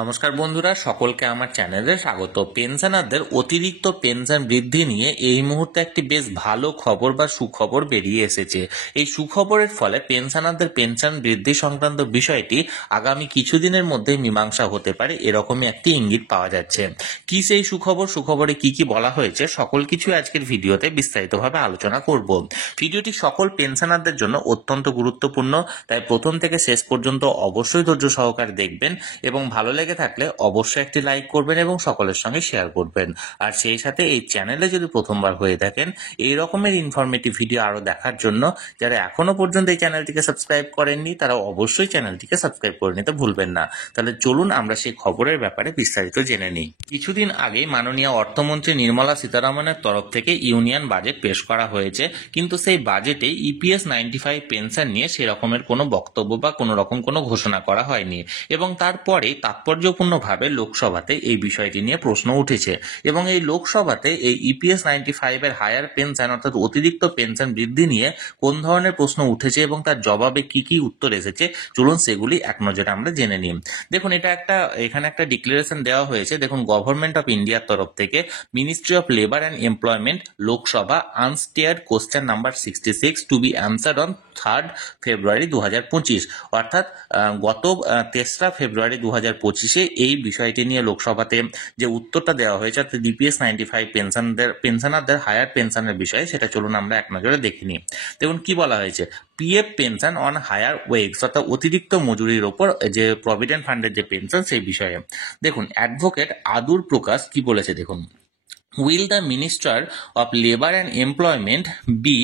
নমস্কার বন্ধুরা, সকলকে আমার চ্যানেলে স্বাগত। পেনশনারদের অতিরিক্ত পেনশন বৃদ্ধি নিয়ে এই মুহূর্তে একটি বেশ ভালো খবর বা সুখবর বেরিয়ে এসেছে। এই সুখবরের ফলে পেনশনারদের পেনশন বৃদ্ধি সংক্রান্ত বিষয়টি আগামী কিছুদিনের মধ্যেই মীমাংসা হতে পারে, এরকমই একটি ইঙ্গিত পাওয়া যাচ্ছে। কি সেই সুখবর, সুখবরে কি কি বলা হয়েছে, সকল কিছু আজকের ভিডিওতে বিস্তারিতভাবে আলোচনা করব। ভিডিওটি সকল পেনশনারদের জন্য অত্যন্ত গুরুত্বপূর্ণ, তাই প্রথম থেকে শেষ পর্যন্ত অবশ্যই ধৈর্য সহকারে দেখবেন এবং ভালো লেগে থাকলে অবশ্যই একটি লাইক করবেন এবং সকলের সঙ্গে শেয়ার করবেন। আর সেই সাথে এই চ্যানেলে যদি প্রথমবার হয়ে থাকেন, এই রকমের ইনফরমেটিভ ভিডিও আরো দেখার জন্য যারা এখনো পর্যন্ত এই চ্যানেলটিকে সাবস্ক্রাইব করেননি তারা অবশ্যই চ্যানেলটিকে সাবস্ক্রাইব করে নিতে ভুলবেন না। তাহলে চলুন আমরা সেই খবরের ব্যাপারে বিস্তারিত জেনে নিই। কিছুদিন আগে মাননীয় অর্থমন্ত্রী নির্মলা সীতারামনের তরফ থেকে ইউনিয়ন বাজেট পেশ করা হয়েছে, কিন্তু সেই বাজেটে ইপিএস 95 পেনশন নিয়ে সেরকমের কোনো বক্তব্য বা কোনো রকম কোনো ঘোষণা করা হয়নি এবং তারপরে তাৎপর্যপূর্ণভাবে লোকসভাতে এই বিষয়টি নিয়ে প্রশ্ন উঠেছে এবং এই লোকসভাতে এই ইপিএস 95 এর হায়ার পেনশন অর্থাৎ অতিরিক্ত পেনশন বৃদ্ধি নিয়ে কোন ধরনের প্রশ্ন উঠেছে এবং তার জবাবে কি কি উত্তর এসেছে, চলুন সেগুলি এক নজরে আমরা জেনে নিই। দেখুন, এখানে একটা ডিক্লারেশন দেওয়া হয়েছে। দেখুন, গভর্নমেন্ট অফ ইন্ডিয়ার তরফ থেকে ministry of labour and employment, Lok Sabha, unstarred question number 66 to be answered on 3rd February 2025, অর্থাৎ গত 3রা ফেব্রুয়ারি 2025 এই বিষয়টি নিয়ে লোকসভাতে যে উত্তরটা দেওয়া হয়েছে অর্থাৎ ডিপিএস 95 পেনশনারদের হায়ার পেনশনের বিষয়ে, সেটা চলুন আমরা এক নজরে দেখে নিই। দেখুন কি বলা হয়েছে। পিএফ পেনশন অন হায়ার ওয়েগস অর্থাৎ অতিরিক্ত মজুরির ওপর যে প্রভিডেন্ট ফান্ডের যে পেনশন সেই বিষয়ে দেখুন অ্যাডভোকেট আদুর প্রকাশ কি বলেছে। দেখুন, will the minister of labour and employment be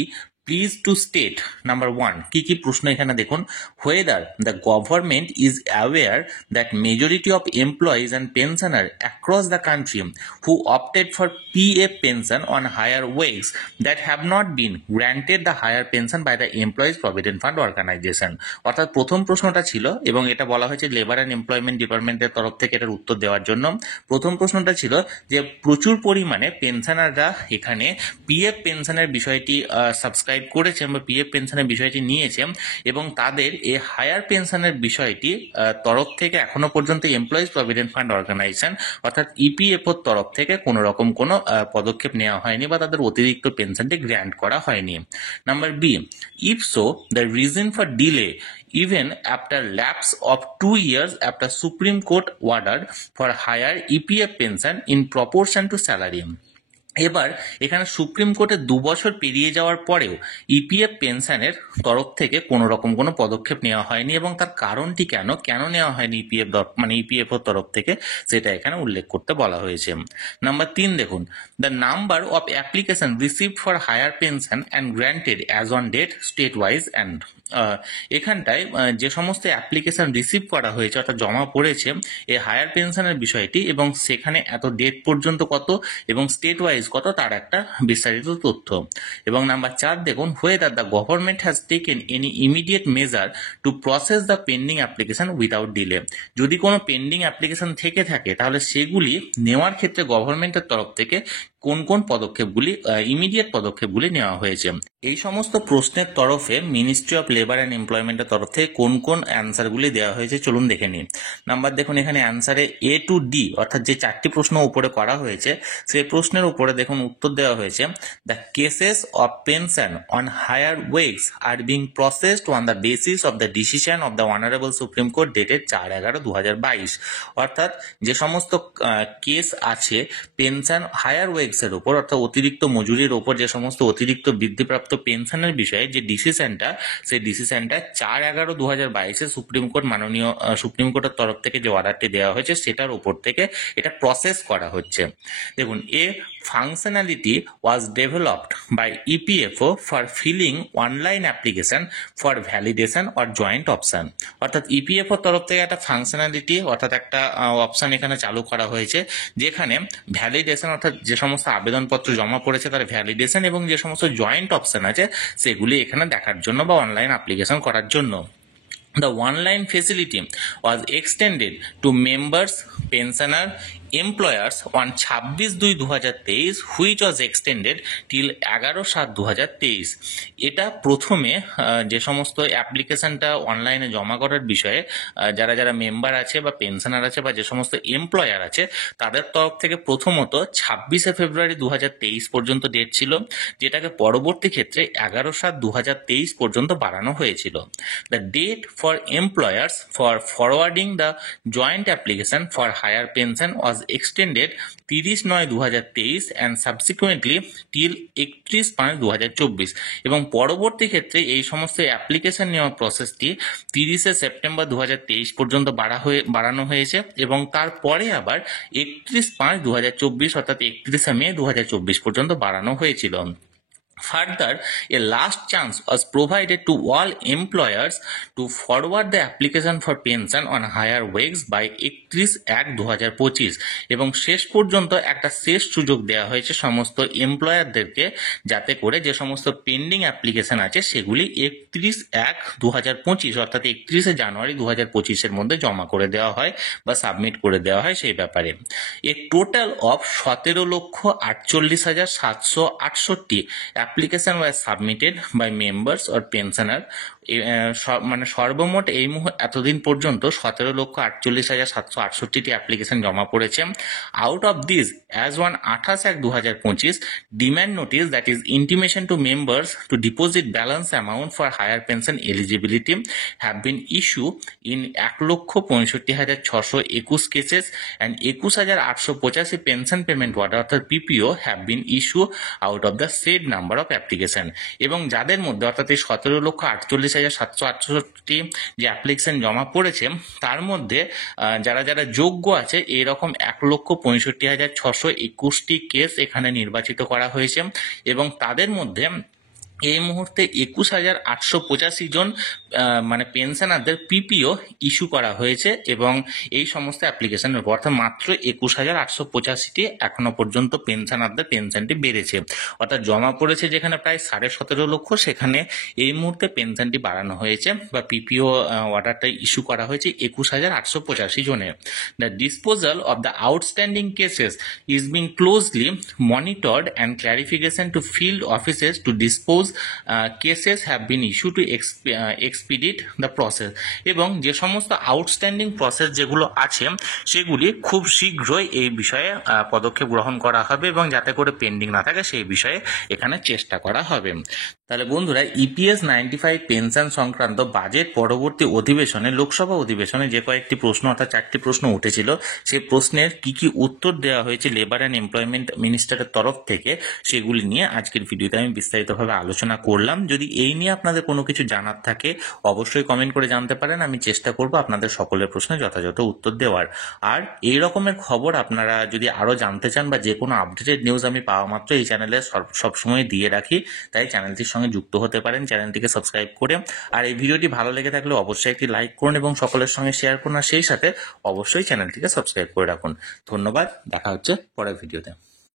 pleased to state number 1 কি কি প্রশ্ন এখানে দেখুন, whether the government is aware that majority of employees and pensioner across the country who opted for PF pension on higher wages that have not been granted the higher pension by the employees provident fund organisation. অর্থাৎ প্রথম প্রশ্নটা ছিল এবং এটা বলা হয়েছে labour and employment ডিপার্টমেন্টের তরফ থেকে এটার উত্তর দেওয়ার জন্য। প্রথম প্রশ্নটা ছিল যে প্রচুর পরিমাণে পেনশনাররা এখানে পিএফ পেনশনের বিষয়টি সাবস্ক্রাইব করেছেন বা পিএফ পেনশনের বিষয়টি নিয়েছেন এবং তাদের এই হায়ার পেনশনের বিষয়টি তরফ থেকে এখনো পর্যন্ত এমপ্লয়িজ প্রভিডেন্ট ফান্ড অর্গানাইজেশন অর্থাৎ ইপিএফওর তরফ থেকে কোনো রকম কোনো পদক্ষেপ নেওয়া হয়নি বা তাদের অতিরিক্ত পেনশনটি গ্র্যান্ট করা হয়নি। Number B, if so the reason for delay even after lapse of 2 years after Supreme Court ordered for higher EPF pension in proportion to salary। এবার এখানে সুপ্রিম কোর্টে 2 বছর পেরিয়ে যাওয়ার পরেও ইপিএফ পেনশনের তরফ থেকে কোনো রকম কোনো পদক্ষেপ নেওয়া হয়নি এবং তার কারণটি কেন নেওয়া হয়নি ইপিএফ এর তরফ থেকে সেটা এখানে উল্লেখ করতে বলা হয়েছে। নাম্বার 3 দেখুন, the number of application received for higher pension and granted as on date state wise and এখানটায় যে সমস্ত অ্যাপ্লিকেশন রিসিভ করা হয়েছে অর্থাৎ জমা পড়েছে এই হায়ার পেনশনের বিষয়টি এবং সেখানে এত ডেট পর্যন্ত কত এবং স্টেট ওয়াইজ কত তার একটা বিস্তারিত তথ্য। এবং নাম্বার 4 দেখুন, whether the government has taken any immediate measure to process the pending application without delay. যদি কোনো পেন্ডিং অ্যাপ্লিকেশন থেকে থাকে তাহলে সেগুলি নেওয়ার ক্ষেত্রে গভর্নমেন্টের তরফ থেকে কোন কোন পদক্ষেপগুলি ইমিডিয়েট পদক্ষেপগুলি নেওয়া হয়েছে। এই সমস্ত প্রশ্নের তরফে মিনিস্ট্রি অফ লেবার অ্যান্ড এমপ্লয়মেন্টের তরফ থেকে কোন কোন অ্যান্সারগুলি দেওয়া হয়েছে চলুন দেখে নিন। নাম্বার দেখুন, এখানে অ্যান্সারে এ টু ডি অর্থাৎ যে 4টি প্রশ্ন উপরে করা হয়েছে সেই প্রশ্নের উপরে দেখুন উত্তর দেওয়া হয়েছে, the cases of pension on higher wages are being processed on the basis of the decision of the honourable supreme court dated 4/11/2022। অর্থাৎ যে সমস্ত কেস আছে পেনশন হায়ার ওয়েগস এর উপর অর্থাৎ অতিরিক্ত মজুরির উপর যে সমস্ত অতিরিক্ত বৃদ্ধিপ্রাপ্ত পেনশনের বিষয়ে যে ডিসিশনটা সেই ডিসিশনটা 4/11/2022 মাননীয় সুপ্রিম কোর্টের তরফ থেকে যে অর্ডারটি দেওয়া হয়েছে সেটার উপর থেকে এটা প্রসেস করা হচ্ছে। দেখুন, এ functionality was developed by EPFO for filling online application for validation or joint option। অর্থাৎ ইপিএফও তরফ থেকে একটা ফাংশনালিটি অর্থাৎ একটা অপশন এখানে চালু করা হয়েছে যেখানে ভ্যালিডেশন অর্থাৎ যে সমস্ত আবেদনপত্র জমা পড়েছে তার ভ্যালিডেশন এবং যে সমস্ত জয়েন্ট অপশন আছে সেগুলি এখানে দেখার জন্য বা অনলাইন অ্যাপ্লিকেশন করার জন্য। The online facility was extended to members, pensioner, employers on 26/2/2023 which was extended till 11/7/2023। এটা প্রথমে যে সমস্ত অ্যাপ্লিকেশনটা অনলাইনে জমা করার বিষয়ে যারা যারা মেম্বার আছে বা পেনশনার আছে বা যে সমস্ত এমপ্লয়ার আছে তাদের তরফ থেকে প্রথমত 26 ফেব্রুয়ারি 2023 পর্যন্ত ডেট ছিল, যেটাকে পরবর্তী ক্ষেত্রে 11/7/2023 পর্যন্ত বাড়ানো হয়েছিল। The date for employers for forwarding the joint application for higher pension was extended 30/9/2023 and subsequently till 31/5/2024 এবং পরবর্তী ক্ষেত্রে এই সমস্ত অ্যাপ্লিকেশন নেওয়ার প্রসেসটি 30 সেপ্টেম্বর 2023 পর্যন্ত বাড়ানো হয়েছে এবং তারপরে আবার 31/5/2024 অর্থাৎ 31 মে 2024 পর্যন্ত বাড়ানো হয়েছিল। Further, a last chance was provided to all employers to forward the application for pension on higher wages by 31/1/2025 এবং শেষ পর্যন্ত একটা শেষ সুযোগ দেওয়া হয়েছে সমস্ত এমপ্লয়ারদেরকে, যাতে করে যে সমস্ত পেন্ডিং অ্যাপ্লিকেশন আছে সেগুলি 31/1/2025 অর্থাৎ 31 জানুয়ারি 2025 মধ্যে জমা করে দেওয়া হয় বা সাবমিট করে দেওয়া হয় সেই ব্যাপারে। এ total of 17,48,768 application were submitted by members or pensioner মানে সর্বমোট এই এতদিন পর্যন্ত 17,48,768টি অ্যাপ্লিকেশন জমা পড়েছে। Out of this as on 28/1/2025 demand notice that is intimation to members to deposit balance amount for higher pension eligibility have been issue in 1,65,621 cases and 21,885 pension payment order অর্থাৎ PPO have been issue out of the said number of application. এবং যাদের মধ্যে অর্থাৎ এই 17,48,768 যে application জমা পড়েছে তার মধ্যে যারা যারা যোগ্য আছে এরকম 1,65,621টি কেস এখানে নির্বাচিত করা হয়েছে এবং তাদের মধ্যে এই মুহূর্তে 21,885 জন মানে পেনশনারদের পিপিও ইস্যু করা হয়েছে এবং এই সমস্ত অ্যাপ্লিকেশনের উপর অর্থাৎ মাত্র 21,885টি এখনো পর্যন্ত পেনশনারদের পেনশনটি বেড়েছে, অর্থাৎ জমা পড়েছে যেখানে প্রায় 17.5 লক্ষ সেখানে এই মুহূর্তে পেনশনটি বাড়ানো হয়েছে বা পিপিও অর্ডারটা ইস্যু করা হয়েছে 21,885 জনের। The disposal of the outstanding cases is being closely monitored and clarification to field offices to dispose cases have been issue to expedite the process এবং যে সমস্ত আউটস্ট্যান্ডিং প্রসেস যেগুলো আছে সেগুলি খুব শীঘ্রই এই বিষয়ে পদক্ষেপ গ্রহণ করা হবে এবং যাতে করে পেন্ডিং না থাকে সেই বিষয়ে এখানে চেষ্টা করা হবে। তাহলে বন্ধুরা ইপিএস 95 পেনশন সংক্রান্ত বাজেট পরবর্তী অধিবেশনে লোকসভা অধিবেশনে যে কয়েকটি প্রশ্ন অর্থাৎ 4টি প্রশ্ন উঠেছিল সেই প্রশ্নের কি কি উত্তর দেওয়া হয়েছে লেবার অ্যান্ড এমপ্লয়মেন্ট মিনিস্টারের তরফ থেকে সেগুলি নিয়ে আজকের ভিডিওতে আমি বিস্তারিতভাবে আলোচনা করলাম। যদি এই নিয়ে আপনাদের কোনো কিছু জানার থাকে অবশ্যই কমেন্ট করে জানতে পারেন, আমি চেষ্টা করব আপনাদের সকলের প্রশ্নের যথাযথ উত্তর দেওয়ার। আর এই রকমের খবর আপনারা যদি আরও জানতে চান বা যে কোনো আপডেটেড নিউজ আমি পাওয়া মাত্র এই চ্যানেলে সবসময় দিয়ে রাখি, তাই চ্যানেলটির সঙ্গে যুক্ত হতে পারেন চ্যানেলটিকে সাবস্ক্রাইব করে। আর এই ভিডিওটি ভালো লেগে থাকলে অবশ্যই একটি লাইক করুন এবং সকলের সঙ্গে শেয়ার করুন আর সেই সাথে অবশ্যই চ্যানেলটিকে সাবস্ক্রাইব করে রাখুন। ধন্যবাদ, দেখা হচ্ছে পরের ভিডিওতে।